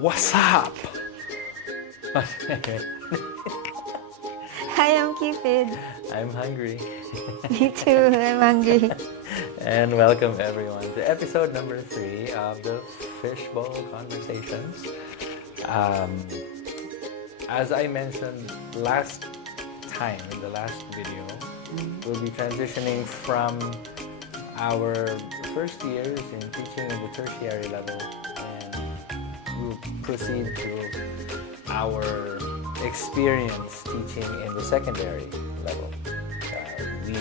What's up? Hi, I'm Cupid. I'm hungry. Me too, I'm hungry. And welcome everyone to episode number 3 of the Fishbowl Conversations. As I mentioned last time in the last video, we'll be transitioning from our first years in teaching in the tertiary level, and we'll proceed to our experience teaching in the secondary level. We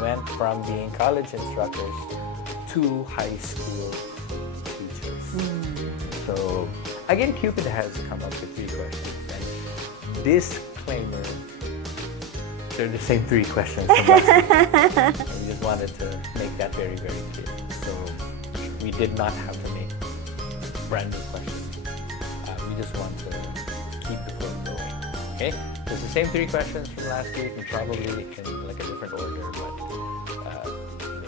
went from being college instructors to high school teachers. So again, Cupid has come up with 3 questions, and disclaimer, they're the same 3 questions from last week. We just wanted to make that very, very clear. So we did not have to make brand new questions. We just want to keep the flow going. Okay? So it's the same 3 questions from last week, and probably in like a different order, but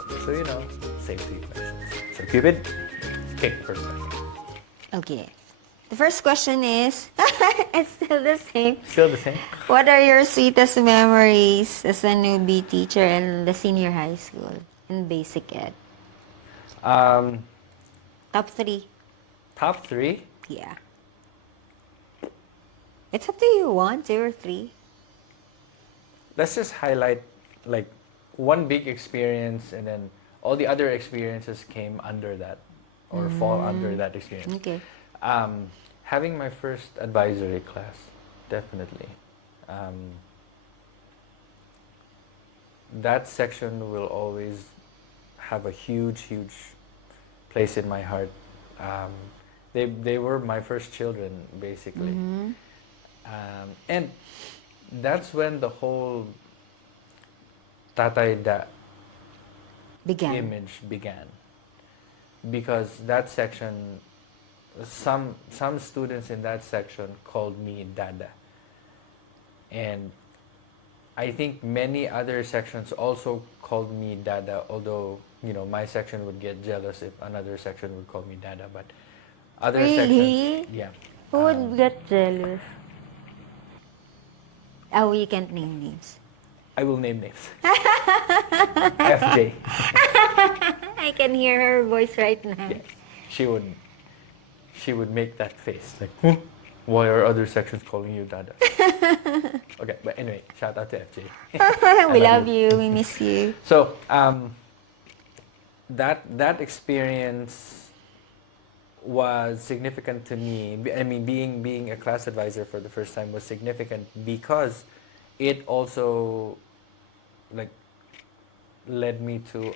just so you know, same 3 questions. So Cupid, pick first question. Okay. The first question is, it's still the same. Still the same? What are your sweetest memories as a newbie teacher in the senior high school in basic ed? Top 3. Top 3? Yeah. It's up to you. 1, 2, or 3. Let's just highlight like one big experience, and then all the other experiences came under that or fall under that experience. Okay. Having my first advisory class, definitely. That section will always have a huge, huge place in my heart. They were my first children, basically. And that's when the whole tatay da image began. Because that section, some students in that section called me Dada. And I think many other sections also called me Dada, although, you know, my section would get jealous if another section would call me Dada, but other sections, yeah. Who would get jealous? Oh, you can't name names. I will name names. FJ. I can hear her voice right now. Yes. She would make that face like, why are other sections calling you Dada? Okay, but anyway, shout out to FJ. We love you. We miss you. So that experience was significant to me. I mean, being a class advisor for the first time was significant because it also like led me to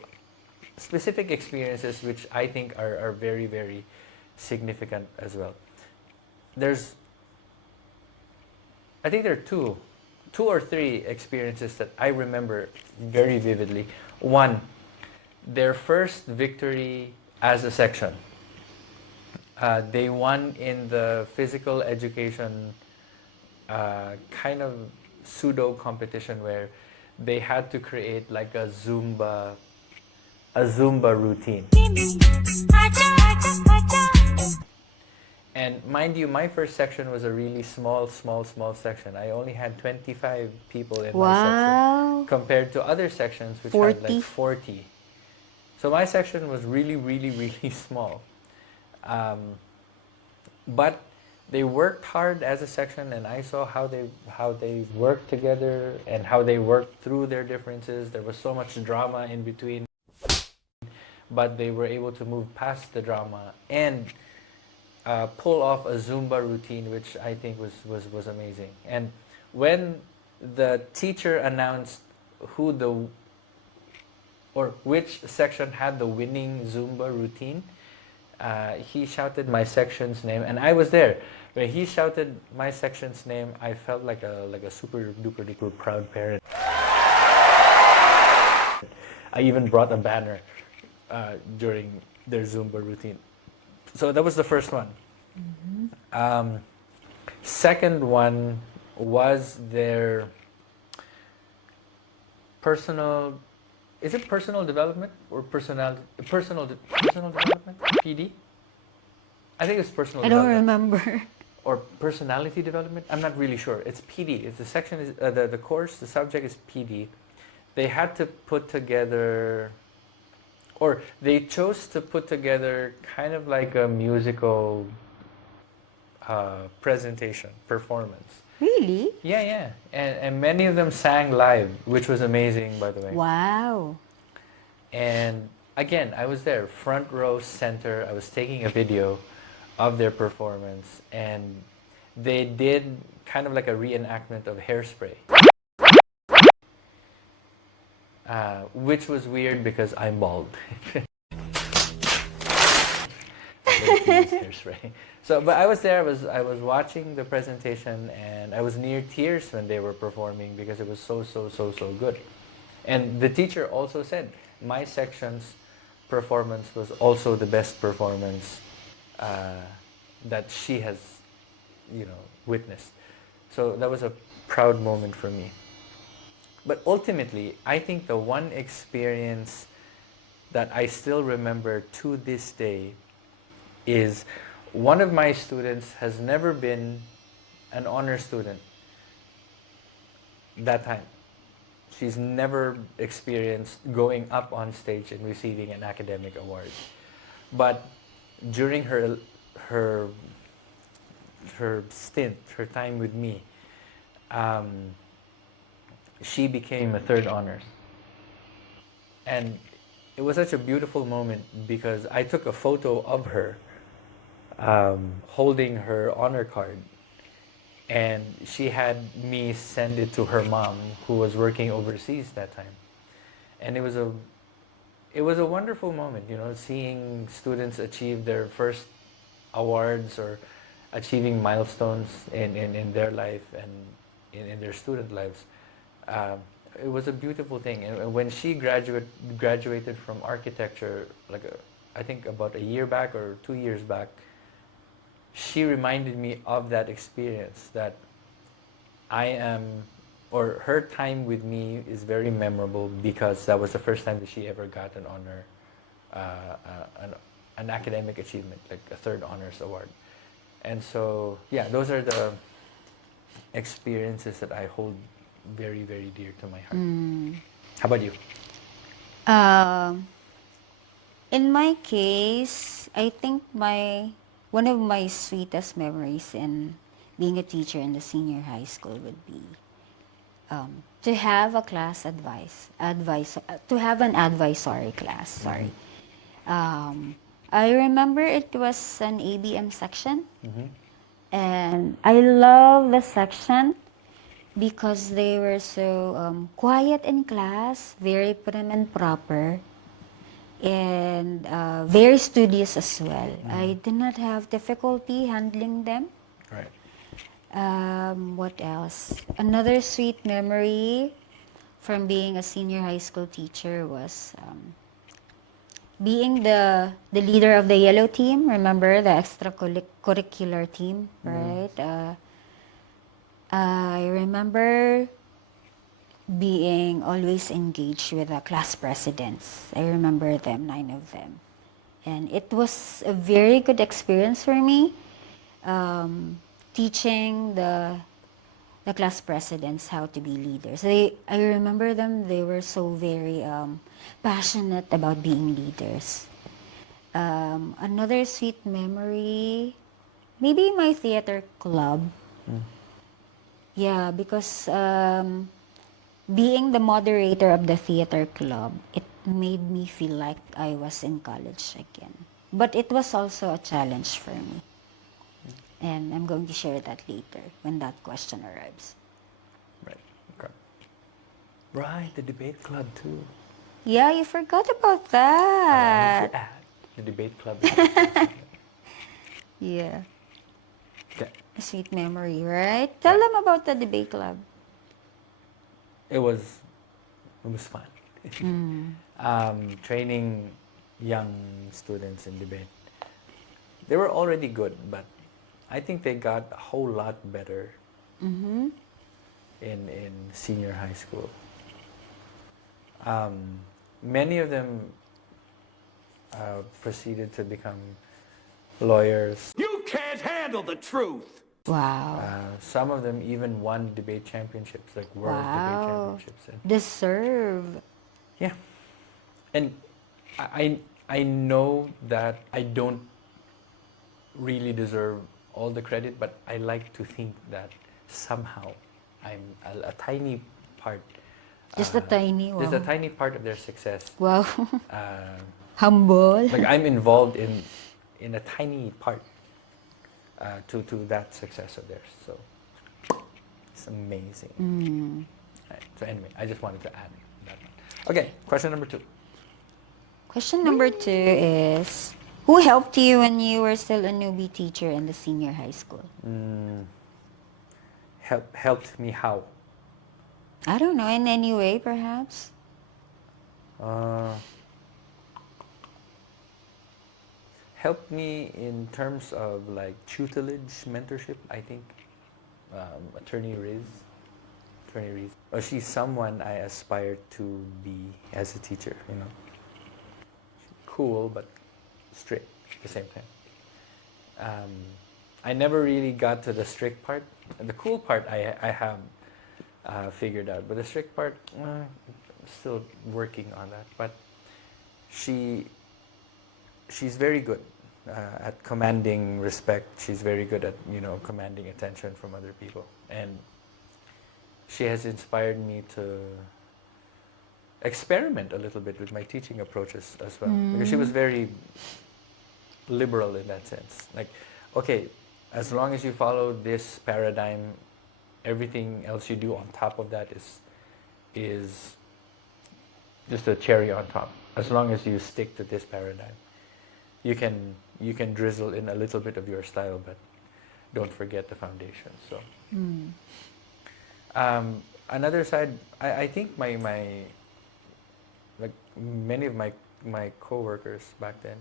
specific experiences which I think are very, very significant as well. I think there are two or 3 experiences that I remember very vividly. One, their first victory as a section. They won in the physical education kind of pseudo competition where they had to create like a Zumba routine. And mind you, my first section was a really small section. I only had 25 people in my section compared to other sections which had like 40. So my section was really, really, really small. But they worked hard as a section, and I saw how they worked together and how they worked through their differences. There was so much drama in between, but they were able to move past the drama and pull off a Zumba routine, which I think was amazing. And when the teacher announced which section had the winning Zumba routine, he shouted my section's name, and I was there. When he shouted my section's name, I felt like a super duper duper proud parent. I even brought a banner during their Zumba routine. So that was the first one. Second one was their personal. Is it personal development or personal development? PD? I think it's personal I don't development. remember. Or personality development. I'm not really sure. It's PD. It's the section is the course. The subject is PD. They had to put together, or they chose to put together kind of like a musical presentation performance. Really? Yeah, yeah, and many of them sang live, which was amazing, by the way. Wow. And again, I was there, front row center. I was taking a video of their performance, and they did kind of like a reenactment of Hairspray, which was weird because I'm bald. Hairspray. So, but I was there. I was watching the presentation, and I was near tears when they were performing because it was so good. And the teacher also said my section's performance was also the best performance uh, that she has, witnessed. So that was a proud moment for me. But ultimately, I think the one experience that I still remember to this day is one of my students has never been an honor student that time. She's never experienced going up on stage and receiving an academic award. But during her her stint, her time with me, um, she became a third honors. And it was such a beautiful moment because I took a photo of her holding her honor card, and she had me send it to her mom, who was working overseas that time. And it was a wonderful moment, seeing students achieve their first awards or achieving milestones in their life and in their student lives. Um, it was a beautiful thing. And when she graduated from architecture, like I think about a year back or 2 years back, she reminded me of that experience, that I am, or her time with me is very memorable because that was the first time that she ever got an honor, an academic achievement, like a third honors award. And so, yeah, those are the experiences that I hold very, very dear to my heart. How about you? Um, in my case, I think one of my sweetest memories in being a teacher in the senior high school would be to have a class to have an advisory class. Sorry. I remember it was an ABM section, and I love the section because they were so quiet in class, very prim and proper, and very studious as well. I did not have difficulty handling them. Right. What else? Another sweet memory from being a senior high school teacher was being the leader of the yellow team. Remember the extracurricular team, right? I remember being always engaged with the class presidents. I remember them, 9 of them. And it was a very good experience for me, teaching the class presidents how to be leaders. I remember them, they were so very passionate about being leaders. Another sweet memory, maybe my theater club. Yeah, because being the moderator of the theater club, it made me feel like I was in college again. But it was also a challenge for me. And I'm going to share that later when that question arrives. Right. Okay. Right, the debate club too. Yeah, you forgot about Allow me that. to add the debate club. Is also Yeah, okay. a sweet memory, right? Tell Right. them about the debate club. It was fun. Training young students in debate. They were already good, but I think they got a whole lot better in senior high school. Many of them proceeded to become lawyers. You can't handle the truth. Wow. Some of them even won debate championships, like world debate Wow. championships. And Deserve. yeah, and I know that I don't really deserve all the credit, but I like to think that somehow I'm a tiny part. Just a tiny Just a wow. tiny part of their success. Wow. Uh, Humble. like I'm involved in a tiny part to that success of theirs. So it's amazing. Right, so anyway, I just wanted to add that one. Okay, question number 2. Question number 2 is, who helped you when you were still a newbie teacher in the senior high school? Helped me how? I don't know, in any way, perhaps? Uh, helped me in terms of like tutelage, mentorship. I think attorney Riz. Oh, she's someone I aspire to be as a teacher. You know, cool but strict at the same time. I never really got to the strict part. The cool part I have figured out, but the strict part, still working on that. But she's very good at commanding respect. She's very good at commanding attention from other people, and she has inspired me to experiment a little bit with my teaching approaches as well, because she was very liberal in that sense. Like, okay, as long as you follow this paradigm, everything else you do on top of that is just a cherry on top. As long as you stick to this paradigm, you can drizzle in a little bit of your style, but don't forget the foundation. So another side, I think my like many of my coworkers back then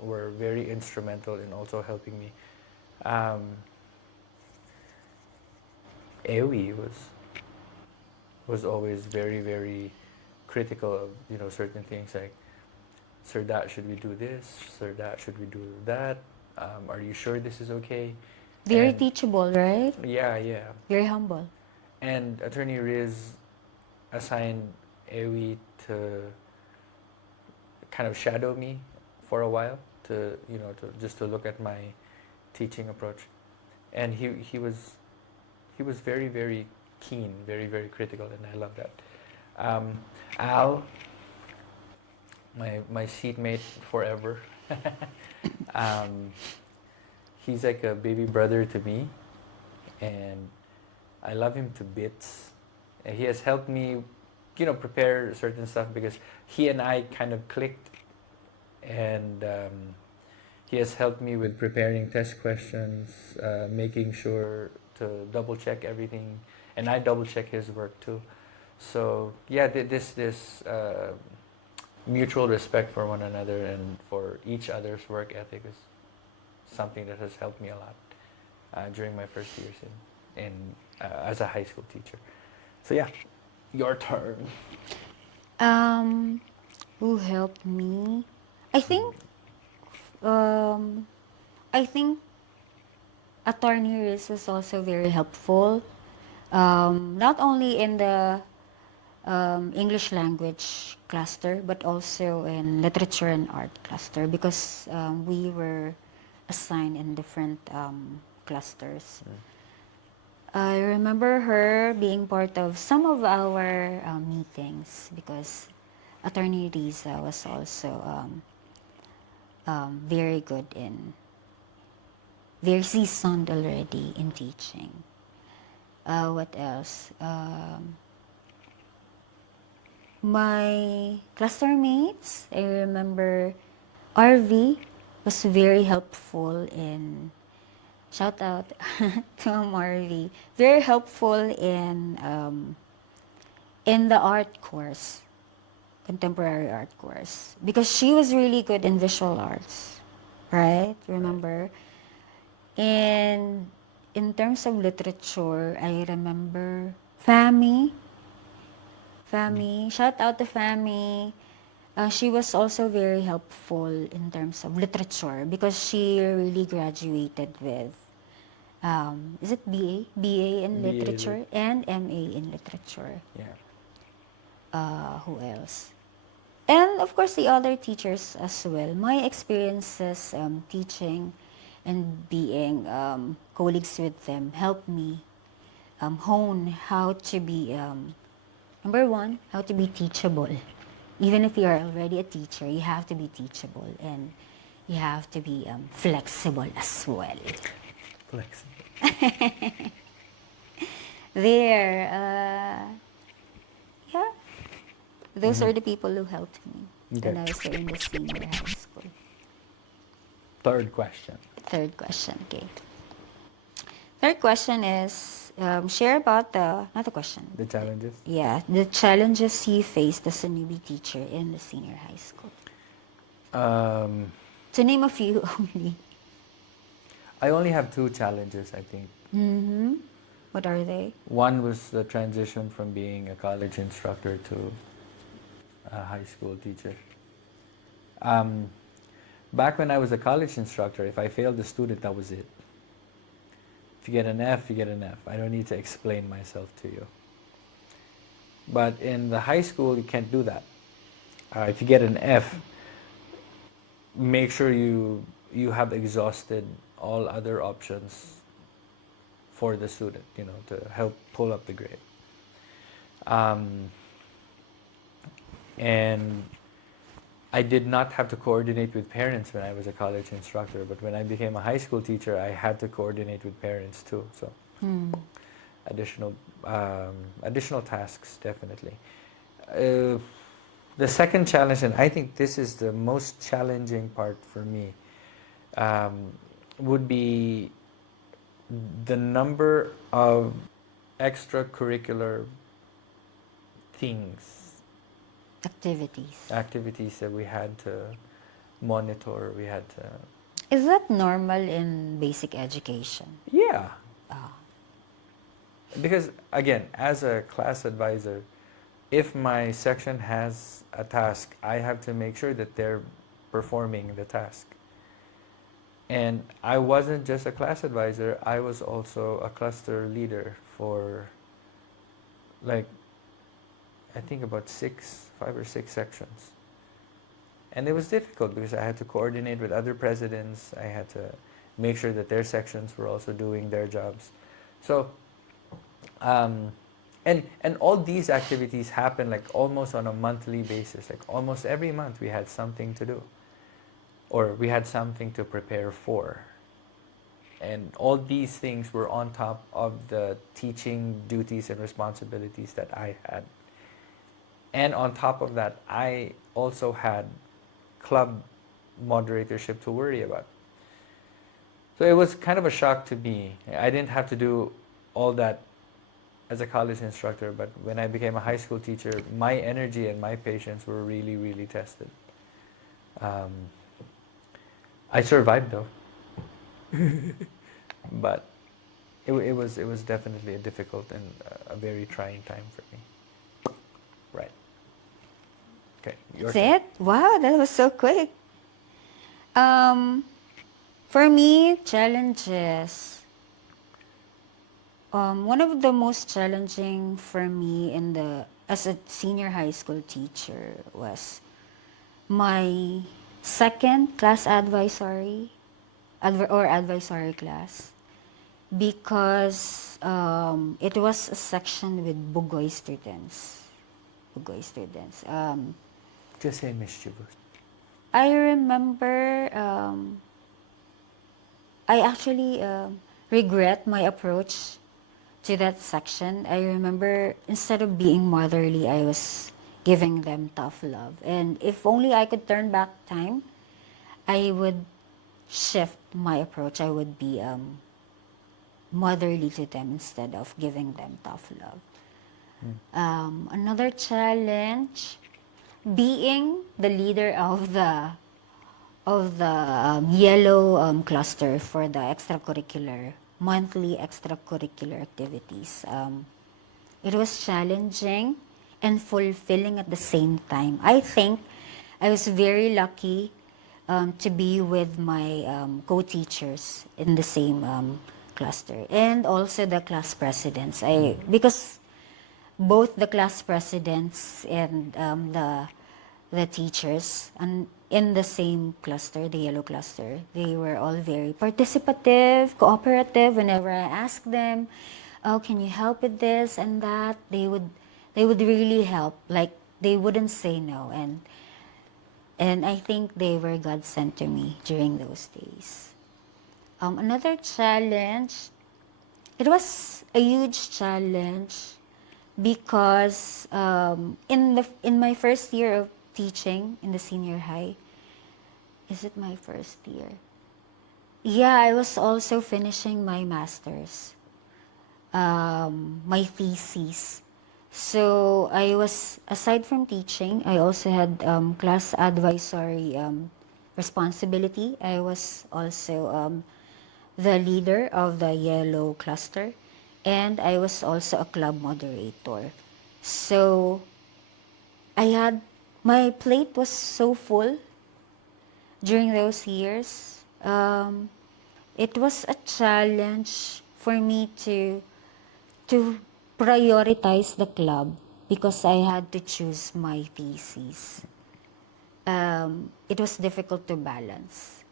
were very instrumental in also helping me. Ewi was always very, very critical of certain things, like, sir, that should we do this? Sir, that should we do that? Are you sure this is okay? Very And teachable, right? yeah. Very humble. And Attorney Riz assigned Ewi to kind of shadow me for a while, to just to look at my teaching approach. And he was very, very keen, very, very critical, and I love that. Al, my seatmate forever. He's like a baby brother to me, and I love him to bits. And he has helped me, prepare certain stuff, because he and I kind of clicked, and he has helped me with preparing test questions, making sure to double check everything, and I double check his work too. So yeah, this mutual respect for one another and for each other's work ethic is something that has helped me a lot during my first years in as a high school teacher. So yeah, your turn. Who helped me? I think I think Attorney Riz was also very helpful. Not only in the English language cluster, but also in literature and art cluster, because we were assigned in different clusters. I remember her being part of some of our meetings, because Attorney Riza was also very good very seasoned already in teaching. What else? My cluster mates, I remember RV was very helpful in, shout out to RV, very helpful in the art course, contemporary art course, because she was really good in visual arts, right? Remember? And in terms of literature, I remember Fami, shout out to Fami. She was also very helpful in terms of literature because she really graduated with, is it BA? BA in BA literature and MA in literature. Yeah. Who else? And of course, the other teachers as well. My experiences teaching and being colleagues with them helped me hone how to be, number one, how to be teachable. Even if you're already a teacher, you have to be teachable and you have to be flexible as well. Flexible. There, yeah, those are the people who helped me when Okay. I was in the senior high school. Third question. Third question, okay. Third question is share about not the question. The challenges. Yeah, the challenges you faced as a newbie teacher in the senior high school. Um, To name a few only. I only have two challenges, I think. Mm-hmm. What are they? One was the transition from being a college instructor to a high school teacher. Back when I was a college instructor, if I failed a student, that was it. If you get an F, you get an F. I don't need to explain myself to you. But in the high school, you can't do that. If you get an F, make sure you have exhausted all other options for the student, to help pull up the grade. And I did not have to coordinate with parents when I was a college instructor, but when I became a high school teacher, I had to coordinate with parents too. So additional tasks, definitely. The second challenge, and I think this is the most challenging part for me, would be the number of extracurricular things, activities that we had to monitor, we had to... Is that normal in basic education? Yeah. Because, again, as a class advisor, if my section has a task, I have to make sure that they're performing the task. And I wasn't just a class advisor, I was also a cluster leader for, I think about 5 or 6 sections. And it was difficult because I had to coordinate with other presidents, I had to make sure that their sections were also doing their jobs. So, and all these activities happen almost on a monthly basis. Almost every month we had something to do, or we had something to prepare for. And all these things were on top of the teaching duties and responsibilities that I had. And on top of that, I also had club moderatorship to worry about. So it was kind of a shock to me. I didn't have to do all that as a college instructor, but when I became a high school teacher, my energy and my patience were really, really tested. I survived though. But it was definitely a difficult and a very trying time for me. Right. Okay. That's it? Wow, that was so quick. For me, challenges. One of the most challenging for me as a senior high school teacher was my second class advisory class, because it was a section with Bugoy students. Just say mischievous. I remember I actually regret my approach to that section. I remember instead of being motherly, I was giving them tough love. And if only I could turn back time, I would shift my approach. I would be motherly to them instead of giving them tough love. Another challenge, being the leader of the yellow cluster for the monthly extracurricular activities. It was challenging and fulfilling at the same time. I think I was very lucky to be with my co-teachers in the same cluster, and also the class presidents. Because both the class presidents and the teachers and in the same cluster, the yellow cluster, they were all very participative, cooperative. Whenever I asked them, "Oh, can you help with this and that?" they would really help. Like they wouldn't say no, and I think they were God sent to me during those days. Another challenge, it was a huge challenge because in my first year of teaching in the senior high, is it my first year? Yeah, I was also finishing my master's, my thesis. So I was, aside from teaching, I also had class advisory responsibility. I was also the leader of the yellow cluster, and I was also a club moderator. So my plate was so full during those years. It was a challenge for me to prioritize the club because I had to choose my thesis. It was difficult to balance.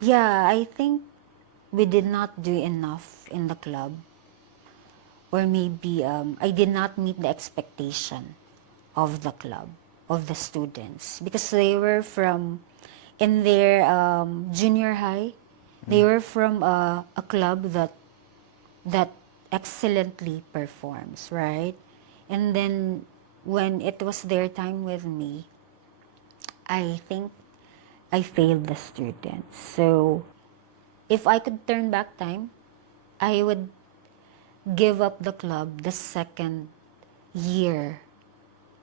Yeah, I think we did not do enough in the club, or maybe I did not meet the expectation of the club, of the students, because they were from, in their junior high, they were from a club that excellently performs, right? And then when it was their time with me, I think I failed the students. So if I could turn back time, I would give up the club the second year,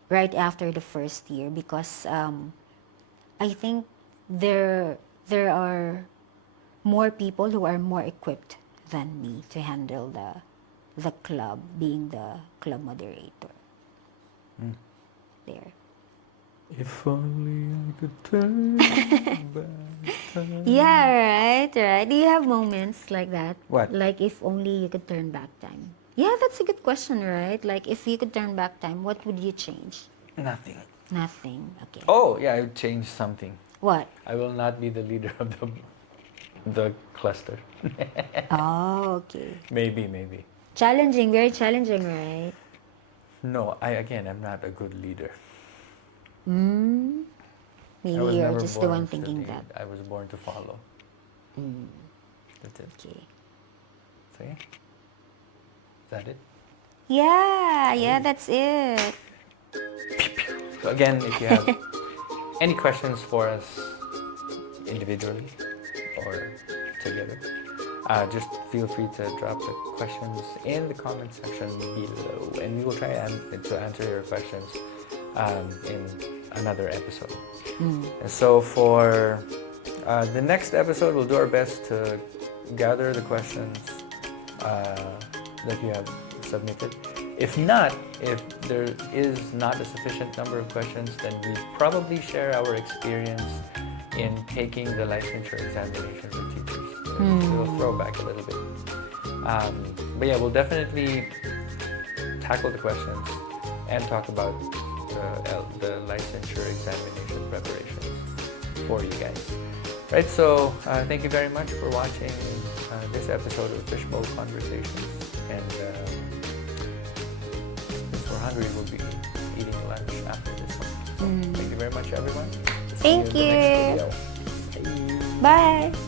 right after the first year, because I think there are more people who are more equipped than me to handle the club, being the club moderator. There. If only I could turn back time. Yeah, right. Do you have moments like that? What? Like if only you could turn back time. Yeah, that's a good question, right? Like if you could turn back time, what would you change? Nothing. Nothing. Okay. Oh, yeah, I would change something. What? I will not be the leader of the cluster. Oh, okay. Maybe. Challenging, very challenging, right? No, I'm not a good leader. I Maybe was you're never just the born one to thinking lead. that. I was born to follow. That's it. Okay. So yeah. Is that it? Yeah, that's it. So again, if you have any questions for us individually or together, just feel free to drop the questions in the comment section below, and we will try to answer your questions in another episode. And so for the next episode, we'll do our best to gather the questions that you have submitted. If there is not a sufficient number of questions, then we probably share our experience in taking the licensure examination for teachers. We'll throw back a little bit. But yeah, we'll definitely tackle the questions and talk about the licensure examination preparations for you guys. Right, so thank you very much for watching this episode of Fishbowl Conversations. And since we're hungry, we'll be eating lunch after this one. So thank you very much, everyone. Thank See you in the next you. video. Bye. Bye.